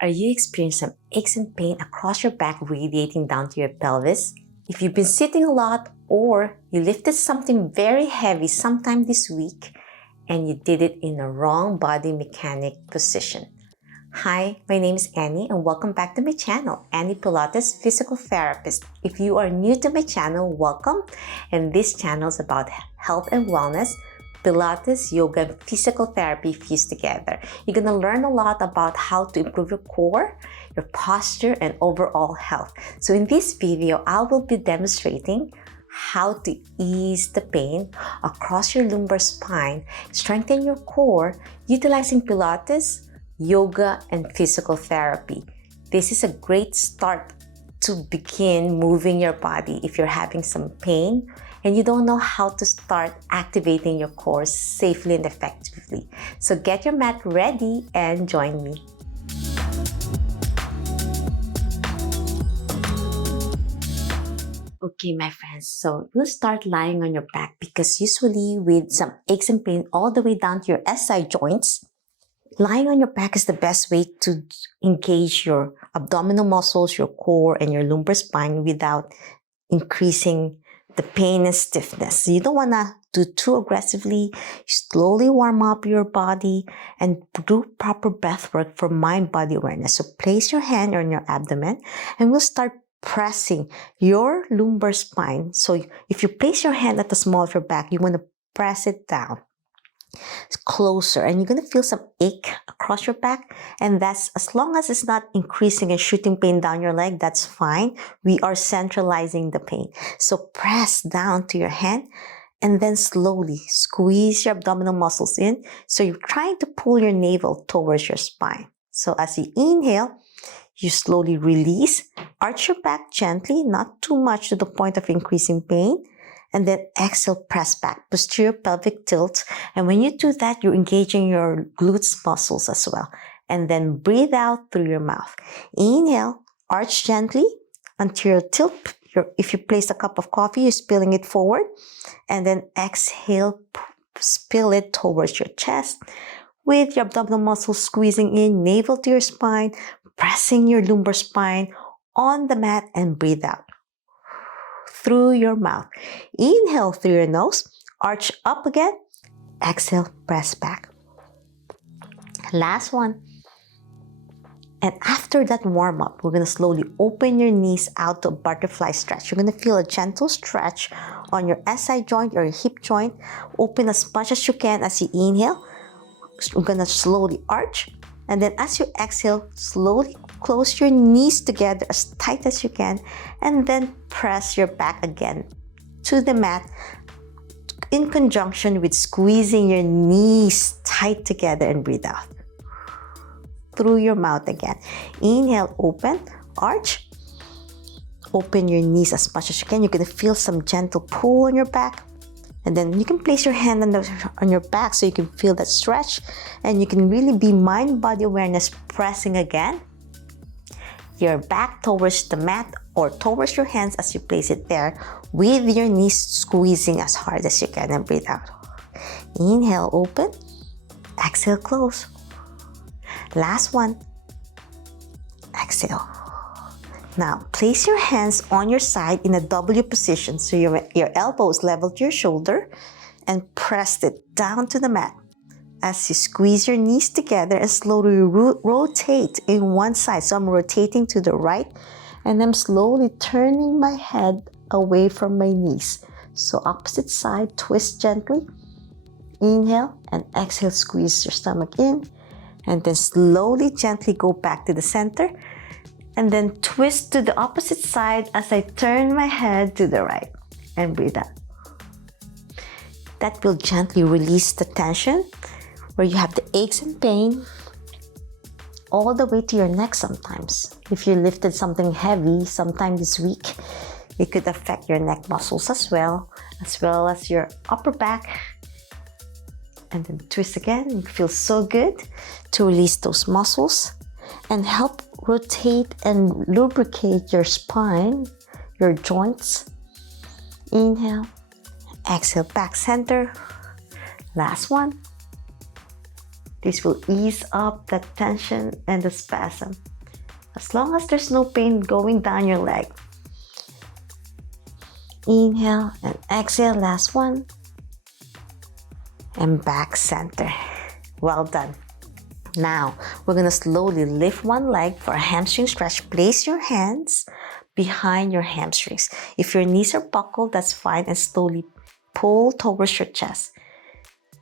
Are you experiencing some aches and pain across your back radiating down to your pelvis? If you've been sitting a lot or you lifted something very heavy sometime this week and you did it in a wrong body mechanic position. Hi, my name is Annie and welcome back to my channel, Annie Pilates Physical Therapist. If you are new to my channel, welcome. And this channel is about health and wellness, Pilates, yoga, and physical therapy fused together. You're going to learn a lot about how to improve your core, your posture, and overall health. So in this video, I will be demonstrating how to ease the pain across your lumbar spine, strengthen your core, utilizing Pilates, yoga, and physical therapy. This is a great start to begin moving your body if you're having some pain and you don't know how to start activating your core safely and effectively. So get your mat ready and join me. Okay, my friends, so you'll start lying on your back because usually with some aches and pain all the way down to your SI joints, lying on your back is the best way to engage your abdominal muscles, your core, and your lumbar spine without increasing the pain and stiffness. So you don't want to do too aggressively. Slowly warm up your body and do proper breath work for mind-body awareness. So place your hand on your abdomen and we'll start pressing your lumbar spine. So if you place your hand at the small of your back, you want to press it down. It's closer and you're going to feel some ache across your back, and that's as long as it's not increasing and shooting pain down your leg, that's fine. We are centralizing the pain. So press down to your hand and then slowly squeeze your abdominal muscles in. So you're trying to pull your navel towards your spine. So as you inhale, you slowly release, arch your back gently, not too much to the point of increasing pain. And then exhale, press back, posterior pelvic tilt. And when you do that, you're engaging your glutes muscles as well. And then breathe out through your mouth. Inhale, arch gently until you tilt. If you place a cup of coffee, you're spilling it forward. And then exhale, spill it towards your chest with your abdominal muscles squeezing in, navel to your spine, pressing your lumbar spine on the mat and breathe out through your mouth. Inhale through your nose, arch up again, exhale, press back. Last one. And after that warm up, we're going to slowly open your knees out to a butterfly stretch. You're going to feel a gentle stretch on your SI joint or your hip joint. Open as much as you can as you inhale. We're going to slowly arch. And then as you exhale, slowly close your knees together as tight as you can. And then press your back again to the mat in conjunction with squeezing your knees tight together and breathe out. Through your mouth again. Inhale, open, arch. Open your knees as much as you can. You're going to feel some gentle pull on your back. And then you can place your hand on your back so you can feel that stretch. And you can really be mind-body awareness pressing again. Your back towards the mat or towards your hands as you place it there with your knees squeezing as hard as you can and breathe out. Inhale, open. Exhale, close. Last one. Exhale. Now, place your hands on your side in a W position. So your elbows level to your shoulder and press it down to the mat. As you squeeze your knees together and slowly rotate in one side. So I'm rotating to the right and I'm slowly turning my head away from my knees. So opposite side, twist gently. Inhale and exhale, squeeze your stomach in. And then slowly, gently go back to the center. And then twist to the opposite side as I turn my head to the right and breathe out. That will gently release the tension where you have the aches and pain all the way to your neck sometimes. If you lifted something heavy sometime this week, it could affect your neck muscles as well as your upper back. And then twist again. It feels so good to release those muscles and help rotate and lubricate your spine, your joints. Inhale, exhale, back center. Last one. This will ease up the tension and the spasm. As long as there's no pain going down your leg. Inhale and exhale, last one. And back center. Well done. Now, we're gonna slowly lift one leg for a hamstring stretch. Place your hands behind your hamstrings. If your knees are buckled, that's fine, and slowly pull towards your chest.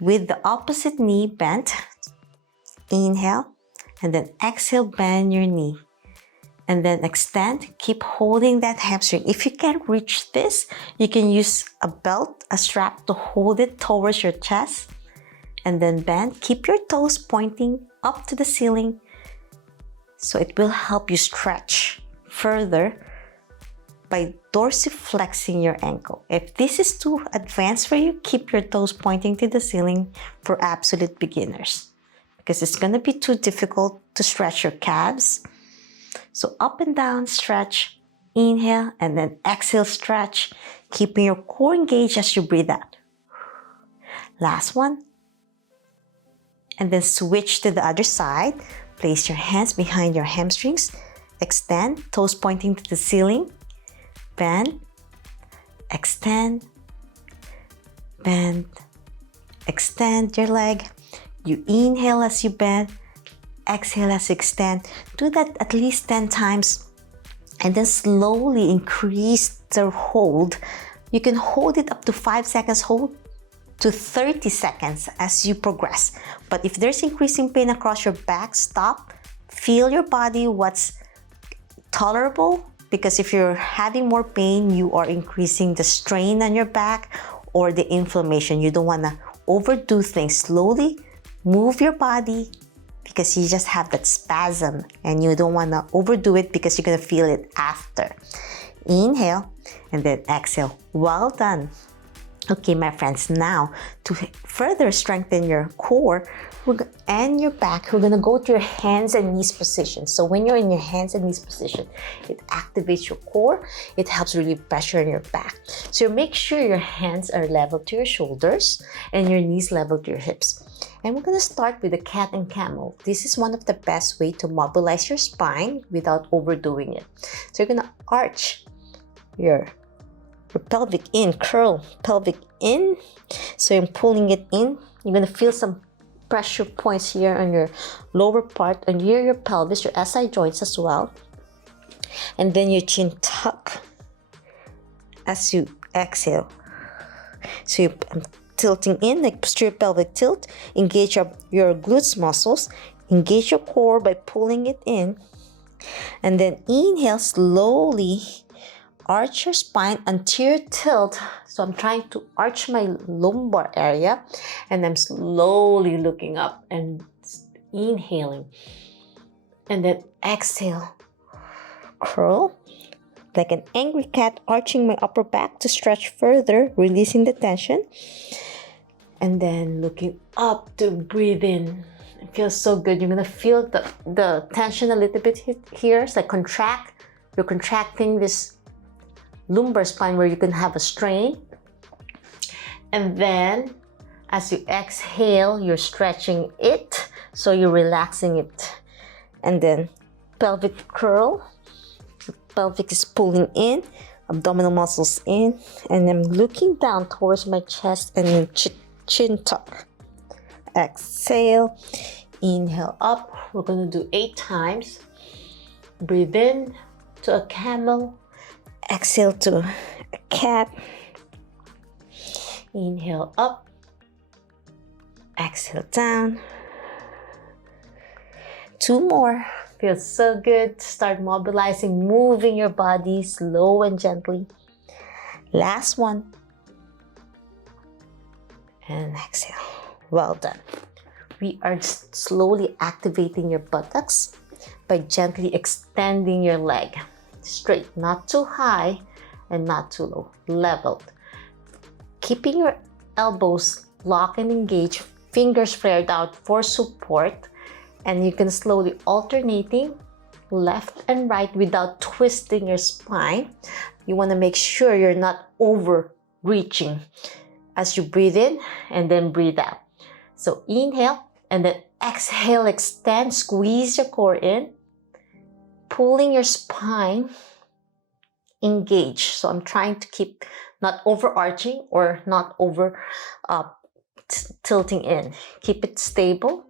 With the opposite knee bent, inhale, and then exhale, bend your knee. And then extend, keep holding that hamstring. If you can't reach this, you can use a belt, a strap to hold it towards your chest. And then bend, keep your toes pointing up to the ceiling. So it will help you stretch further by dorsiflexing your ankle. If this is too advanced for you, keep your toes pointing to the ceiling for absolute beginners, because it's gonna be too difficult to stretch your calves. So up and down, stretch, inhale, and then exhale, stretch, keeping your core engaged as you breathe out. Last one. And then switch to the other side. Place your hands behind your hamstrings. Extend, toes pointing to the ceiling. Bend, extend, bend, extend your leg. You inhale as you bend, exhale as you extend. Do that at least 10 times. And then slowly increase the hold. You can hold it up to 5 seconds, hold to 30 seconds as you progress. But if there's increasing pain across your back, stop. Feel your body, what's tolerable, because if you're having more pain, you are increasing the strain on your back or the inflammation. You don't want to overdo things. Slowly move your body because you just have that spasm, and you don't want to overdo it because you're going to feel it after. Inhale and then exhale. Well done. Okay, my friends, now to further strengthen your core and your back, we're gonna go to your hands and knees position. So when you're in your hands and knees position, it activates your core, it helps relieve pressure in your back. So make sure your hands are level to your shoulders and your knees level to your hips. And we're gonna start with the cat and camel. This is one of the best way to mobilize your spine without overdoing it. So you're gonna arch your pelvic in, curl pelvic in. So I'm pulling it in. You're gonna feel some pressure points here on your lower part, and near your pelvis, your SI joints as well. And then your chin tuck as you exhale. So I'm tilting in, like posterior pelvic tilt. Engage your glutes muscles. Engage your core by pulling it in. And then inhale, slowly arch your spine, anterior tilt. So I'm trying to arch my lumbar area, and I'm slowly looking up and inhaling. And then exhale, curl like an angry cat, arching my upper back to stretch further, releasing the tension. And then looking up to breathe in. It feels so good. You're gonna feel the tension a little bit here. It's like you're contracting this lumbar spine where you can have a strain. And then as you exhale, you're stretching it, so you're relaxing it. And then pelvic curl. Pelvic is pulling in, abdominal muscles in, and I'm looking down towards my chest, and then chin tuck. Exhale, inhale up. We're gonna do 8 times. Breathe in to a camel. Exhale to a cat. Inhale up. Exhale down. 2 more. Feels so good. Start mobilizing, moving your body slow and gently. Last one. And exhale. Well done. We are slowly activating your buttocks by gently extending your leg. Straight, not too high and not too low, leveled. Keeping your elbows locked and engaged, fingers flared out for support, and you can slowly alternating left and right without twisting your spine. You want to make sure you're not overreaching as you breathe in and then breathe out. So inhale and then Exhale, extend, squeeze your core in, pulling your spine engaged. So I'm trying to keep not overarching or not over tilting in. Keep it stable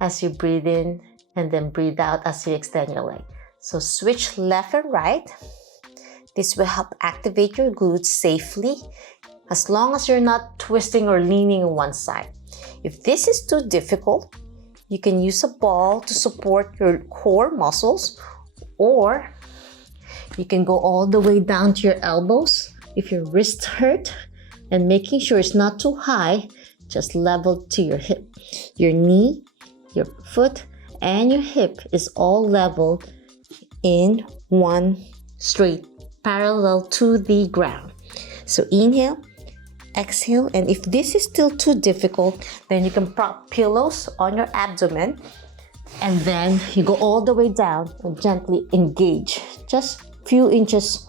as you breathe in and then breathe out as you extend your leg. So switch left and right. This will help activate your glutes safely as long as you're not twisting or leaning on one side. If this is too difficult, you can use a ball to support your core muscles, or you can go all the way down to your elbows if your wrists hurt, and making sure it's not too high, just level to your hip. Your knee, your foot, and your hip is all leveled in one straight parallel to the ground. So inhale, exhale, and if this is still too difficult, then you can prop pillows on your abdomen, and then you go all the way down and gently engage, just few inches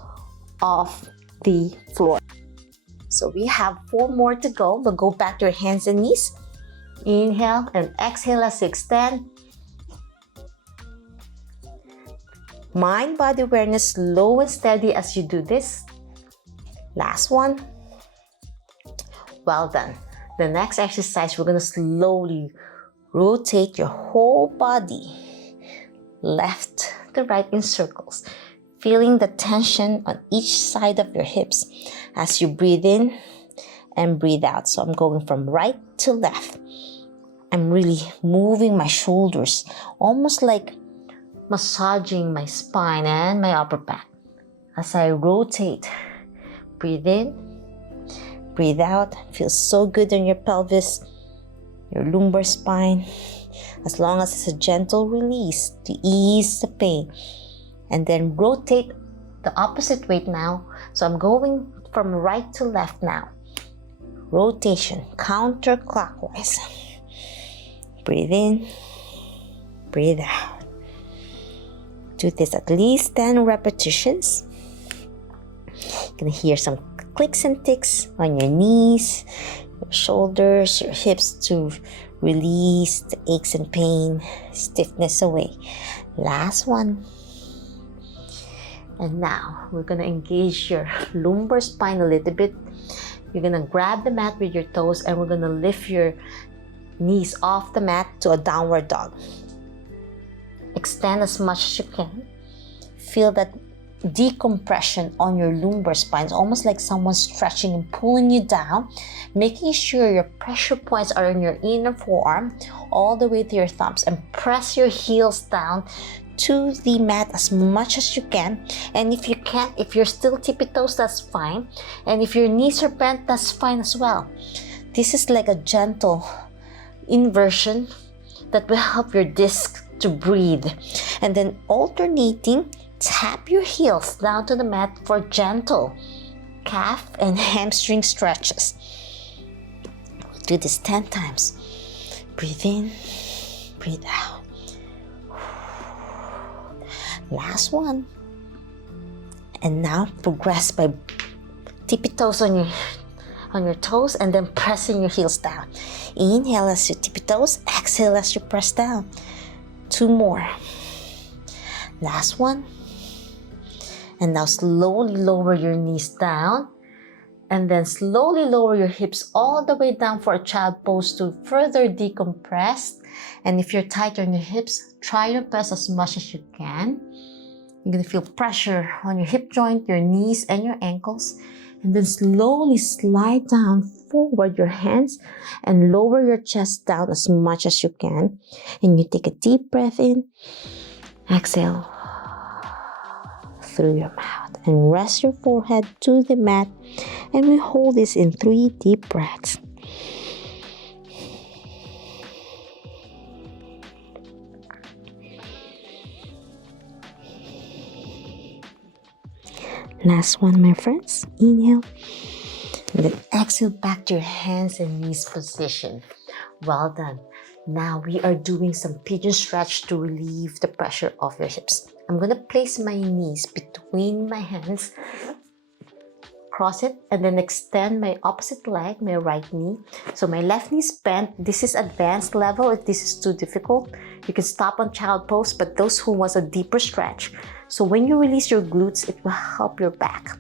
off the floor. So we have 4 more to go, but go back to your hands and knees. Inhale and exhale as you extend. Mind body awareness, slow and steady as you do this. Last one. Well done. The next exercise, we're going to slowly rotate your whole body left to right in circles, feeling the tension on each side of your hips as you breathe in and breathe out. So I'm going from right to left. I'm really moving my shoulders, almost like massaging my spine and my upper back as I rotate. Breathe in, breathe out. Feels so good on your pelvis, your lumbar spine, as long as it's a gentle release to ease the pain. And then rotate the opposite way now. So I'm going from right to left now. Rotation, counterclockwise. Breathe in, breathe out. Do this at least 10 repetitions. You're gonna hear some clicks and ticks on your knees, your shoulders, your hips to release the aches and pain, stiffness away. Last one. And now we're gonna engage your lumbar spine a little bit. You're gonna grab the mat with your toes and we're gonna lift your knees off the mat to a downward dog. Extend as much as you can. Feel that decompression on your lumbar spine. It's almost like someone stretching and pulling you down, making sure your pressure points are in your inner forearm all the way to your thumbs, and press your heels down to the mat as much as you can. And if you can't, if you're still tippy toes, that's fine. And if your knees are bent, that's fine as well. This is like a gentle inversion that will help your disc to breathe. And then alternating, tap your heels down to the mat for gentle calf and hamstring stretches. We'll do this 10 times. Breathe in, breathe out. Last one. And now progress by tippy toes on your toes and then pressing your heels down. Inhale as you tippy toes, exhale as you press down. 2 more. Last one. And now slowly lower your knees down and then slowly lower your hips all the way down for a child pose to further decompress. And if you're tight on your hips, try your best as much as you can. You're going to feel pressure on your hip joint, your knees, and your ankles. And then slowly slide down forward your hands and lower your chest down as much as you can. And you take a deep breath in, exhale through your mouth, and rest your forehead to the mat. And we hold this in 3 deep breaths. Last one, my friends. Inhale. And then exhale back to your hands and knees position. Well done. Now we are doing some pigeon stretch to relieve the pressure of your hips. I'm going to place my knees between my hands, cross it and then extend my opposite leg, my right knee. So my left knee is bent. This is advanced level. If this is too difficult, you can stop on child pose, but those who want a deeper stretch. So when you release your glutes, it will help your back.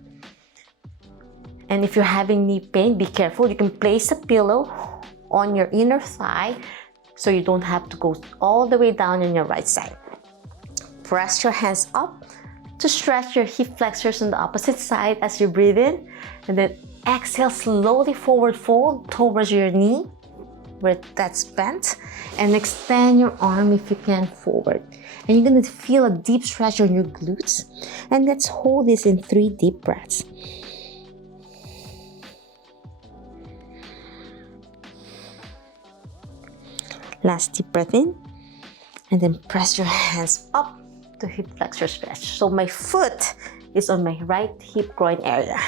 And if you're having knee pain, be careful. You can place a pillow on your inner thigh so you don't have to go all the way down on your right side. Press your hands up to stretch your hip flexors on the opposite side as you breathe in, and then exhale, slowly forward fold towards your knee where that's bent, and extend your arm if you can forward. And you're going to feel a deep stretch on your glutes. And let's hold this in 3 deep breaths. Last deep breath in, and then press your hands up to hip flexor stretch. So my foot is on my right hip groin area.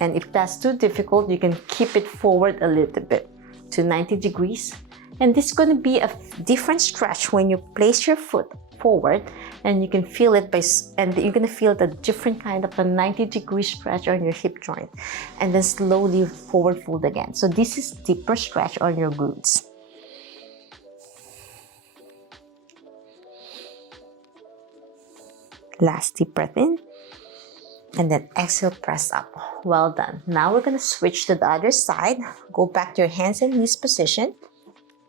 And if that's too difficult, you can keep it forward a little bit to 90 degrees. And this is going to be a different stretch when you place your foot forward, and you can feel it and you're going to feel the different kind of a 90-degree stretch on your hip joint, and then slowly forward fold again. So this is deeper stretch on your glutes. Last deep breath in, and then exhale, press up. Well done. Now we're going to switch to the other side. Go back to your hands and knees position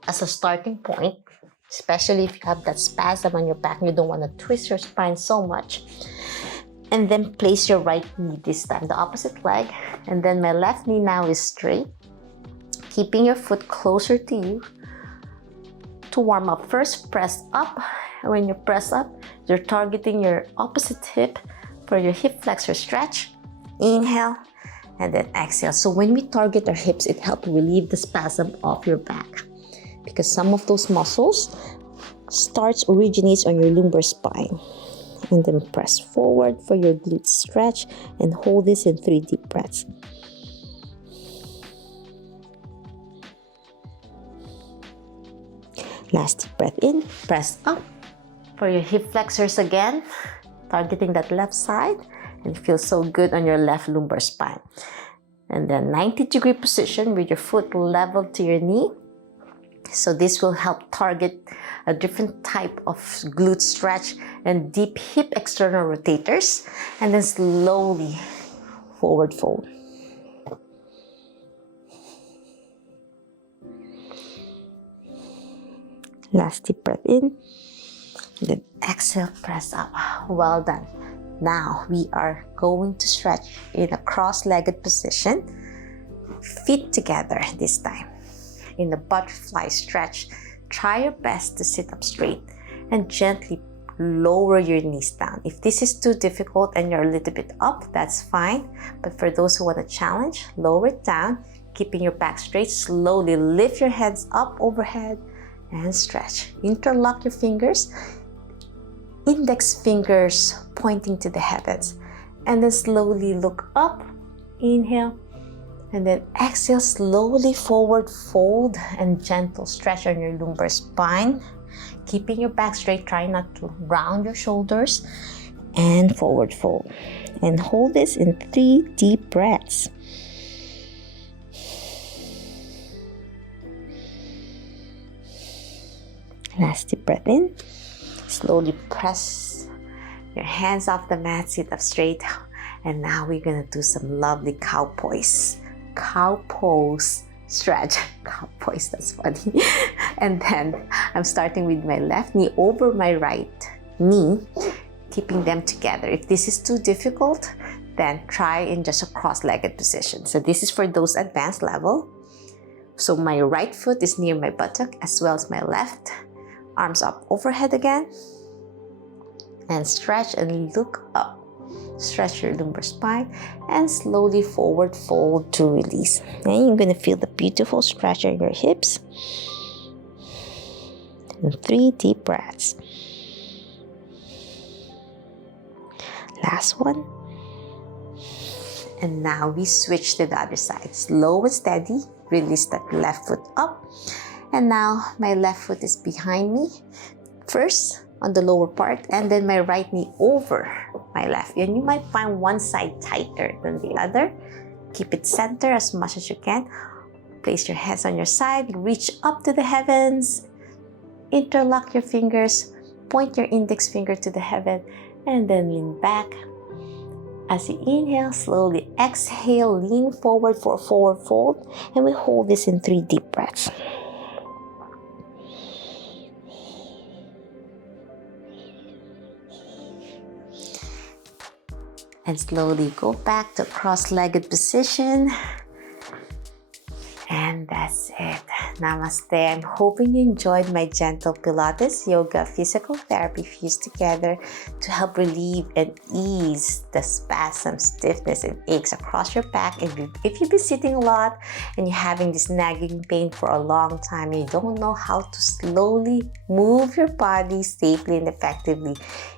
as a starting point, especially if you have that spasm on your back and you don't want to twist your spine so much. And then place your right knee this time, the opposite leg. And then my left knee now is straight, keeping your foot closer to you. To warm up, first press up. When you press up, you're targeting your opposite hip for your hip flexor stretch. Inhale and then exhale. So when we target our hips, it helps relieve the spasm of your back, because some of those muscles originates on your lumbar spine. And then press forward for your glute stretch and hold this in 3 deep breaths. Last deep breath in, press up for your hip flexors again, targeting that left side, and feel so good on your left lumbar spine. And then 90-degree position with your foot level to your knee. So this will help target a different type of glute stretch and deep hip external rotators, and then slowly forward fold. Last deep breath in, then exhale, press up. Well done. Now we are going to stretch in a cross-legged position, feet together this time. In the butterfly stretch, try your best to sit up straight and gently lower your knees down. If this is too difficult and you're a little bit up, that's fine. But for those who want a challenge, lower it down, keeping your back straight. Slowly lift your heads up overhead and stretch. Interlock your fingers, index fingers pointing to the heavens, and then slowly look up. Inhale, and then exhale, slowly forward fold and gentle stretch on your lumbar spine, keeping your back straight. Try not to round your shoulders, and forward fold, and hold this in 3 deep breaths. Last deep breath in. Slowly press your hands off the mat, sit up straight. And now we're gonna do some lovely cow pose. Cow pose stretch. Cow pose, that's funny. And then I'm starting with my left knee over my right knee, keeping them together. If this is too difficult, then try in just a cross-legged position. So this is for those advanced level. So my right foot is near my buttock as well as my left. Arms up overhead again, and stretch and look up. Stretch your lumbar spine and slowly forward fold to release. And you're going to feel the beautiful stretch on your hips. And 3 deep breaths. Last one. And now we switch to the other side. Slow and steady. Release that left foot up. And now my left foot is behind me, first on the lower part, and then my right knee over my left. And you might find one side tighter than the other. Keep it center as much as you can. Place your hands on your side, reach up to the heavens, interlock your fingers, point your index finger to the heaven, and then lean back. As you inhale, slowly exhale, lean forward for a forward fold, and we hold this in 3 deep breaths. And slowly go back to cross-legged position. And that's it. Namaste. I'm hoping you enjoyed my gentle Pilates, yoga, physical therapy fused together to help relieve and ease the spasm, stiffness, and aches across your back. And if you've been sitting a lot and you're having this nagging pain for a long time and you don't know how to slowly move your body safely and effectively,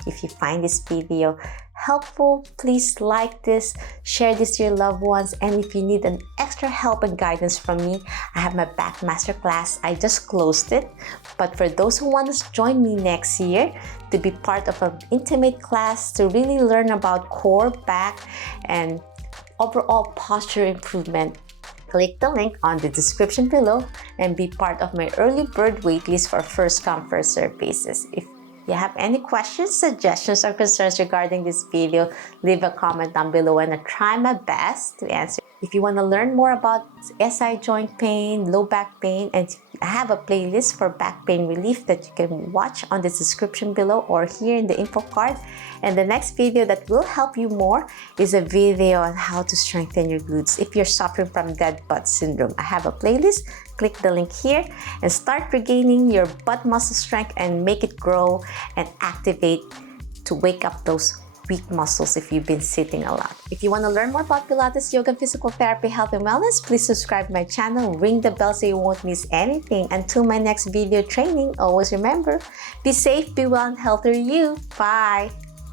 if you find this video helpful, please like this, share this to your loved ones, and if you need an extra help and guidance from me, I have my back masterclass. I just closed it, but for those who want to join me next year to be part of an intimate class to really learn about core, back, and overall posture improvement, click the link on the description below and be part of my early bird waitlist for first come first serve basis. If you have any questions, suggestions, or concerns regarding this video, leave a comment down below and I'll try my best to answer. If you want to learn more about SI joint pain, low back pain, and I have a playlist for back pain relief that you can watch on the description below or here in the info card. And the next video that will help you more is a video on how to strengthen your glutes if you're suffering from dead butt syndrome. I have a playlist. Click the link here and start regaining your butt muscle strength and make it grow and activate to wake up those weak muscles if you've been sitting a lot. If you want to learn more about Pilates, yoga, physical therapy, health, and wellness, please subscribe to my channel, ring the bell so you won't miss anything. Until my next video training, always remember, be safe, be well, and healthy you. Bye!